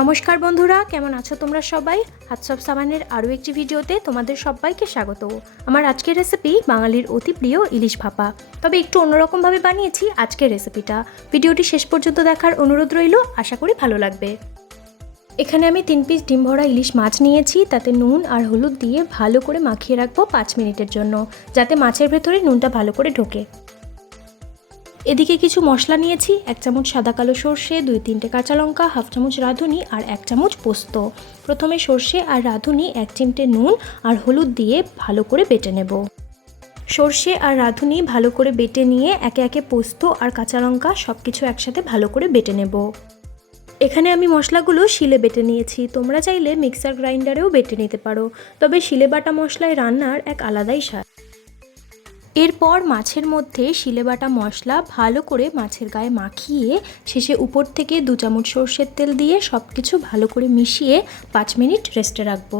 নমস্কার বন্ধুরা, কেমন আছো তোমরা সবাই? হাতসব সাবানের আরও একটি ভিডিওতে তোমাদের সবাইকে স্বাগত। আমার আজকের রেসিপি বাঙালির অতি প্রিয় ইলিশ ভাপা, তবে একটু অন্যরকমভাবে বানিয়েছি আজকের রেসিপিটা। ভিডিওটি শেষ পর্যন্ত দেখার অনুরোধ রইল, আশা করি ভালো লাগবে। এখানে আমি 3 পিস ডিম ভরা ইলিশ মাছ নিয়েছি, তাতে নুন আর হলুদ দিয়ে ভালো করে মাখিয়ে রাখবো 5 মিনিটের জন্য, যাতে মাছের ভেতরে নুনটা ভালো করে ঢোকে। এদিকে কিছু মশলা নিয়েছি, 1 চামচ সাদা কালো সর্ষে, 2-3টে কাঁচা লঙ্কা, হাফ চামচ রাঁধুনি আর 1 চামচ পোস্ত। প্রথমে সর্ষে আর রাঁধুনি 1 চিমটে নুন আর হলুদ দিয়ে ভালো করে বেটে নেব। সর্ষে আর রাঁধুনি ভালো করে বেটে নিয়ে একে একে পোস্ত আর কাঁচা লঙ্কা সব কিছু একসাথে ভালো করে বেটে নেব। এখানে আমি মশলাগুলো শিলে বেটে নিয়েছি, তোমরা চাইলে মিক্সার গ্রাইন্ডারেও বেটে নিতে পারো, তবে শিলে বাটা মশলায় রান্নার এক আলাদাই স্বাদ। এরপর মাছের মধ্যে শিলে বাটা মশলা ভালো করে মাছের গায়ে মাখিয়ে শেষে উপর থেকে 2 চামচ সর্ষের তেল দিয়ে সব কিছু ভালো করে মিশিয়ে 5 মিনিট রেস্টে রাখবো।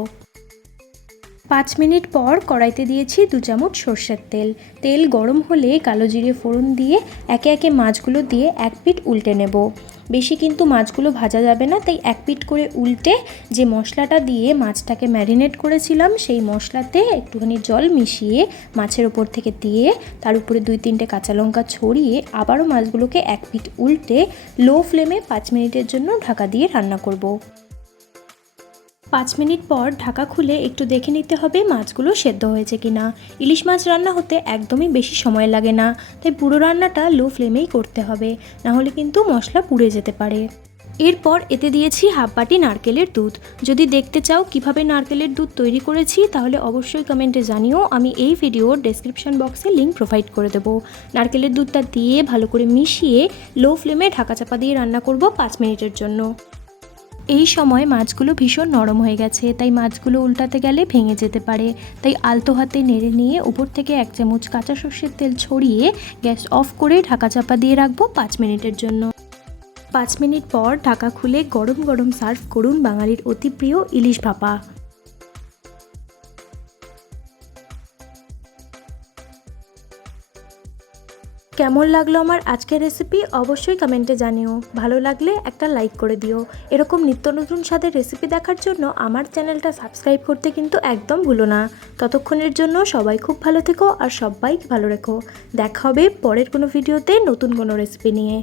5 মিনিট পর কড়াইতে দিয়েছি 2 চামচ সর্ষের তেল। তেল গরম হলে কালো জিরে ফোড়ন দিয়ে একে একে মাছগুলো দিয়ে এক পিঠ উল্টে নেব। বেশি কিন্তু মাছগুলো ভাজা যাবে না, তাই এক পিঠ করে উল্টে যে মশলাটা দিয়ে মাছটাকে ম্যারিনেট করেছিলাম সেই মশলাতে একটুখানি জল মিশিয়ে মাছের ওপর থেকে দিয়ে তার উপরে 2-3টে কাঁচা লঙ্কা ছড়িয়ে আবারও মাছগুলোকে এক পিঠ উল্টে লো ফ্লেমে 5 মিনিটের জন্য ঢাকা দিয়ে রান্না করব। 5 মিনিট পর ঢাকা খুলে একটু দেখে নিতে হবে মাছগুলো সেদ্ধ হয়েছে কিনা। ইলিশ মাছ রান্না হতে একদমই বেশি সময় লাগে না, তাই পুরো রান্নাটা লো ফ্লেমেই করতে হবে, নাহলে কিন্তু মশলা পুড়ে যেতে পারে। এরপর এতে দিয়েছি হাফ বাটি নারকেলের দুধ। যদি দেখতে চাও কিভাবে নারকেলের দুধ তৈরি করেছি তাহলে অবশ্যই কমেন্টে জানিও, আমি এই ভিডিওর ডেসক্রিপশন বক্সে লিঙ্ক প্রোভাইড করে দেবো। নারকেলের দুধটা দিয়ে ভালো করে মিশিয়ে লো ফ্লেমে ঢাকা চাপা দিয়ে রান্না করব 5 মিনিটের জন্য। এই সময় মাছগুলো ভীষণ নরম হয়ে গেছে, তাই মাছগুলো উল্টাতে গেলে ভেঙে যেতে পারে, তাই আলতো হাতে নেড়ে নিয়ে উপর থেকে 1 চামচ কাঁচা সর্ষের তেল ছড়িয়ে গ্যাস অফ করে ঢাকা চাপা দিয়ে রাখবো 5 মিনিটের জন্য। 5 মিনিট পর ঢাকা খুলে গরম গরম সার্ভ করুন বাঙালির অতি প্রিয় ইলিশ ভাপা। কেমন লাগলো আমার আজকের রেসিপি অবশ্যই কমেন্টে জানিও। ভালো লাগলে একটা লাইক করে দিও। এরকম নিত্য নতুন স্বাদের রেসিপি দেখার জন্য আমার চ্যানেলটা সাবস্ক্রাইব করতে কিন্তু একদম ভুলো না। ততক্ষণের জন্য সবাই খুব ভালো থেকো আর সবাইকে ভালো রেখো। দেখা হবে পরের কোনো ভিডিওতে নতুন কোনো রেসিপি নিয়ে।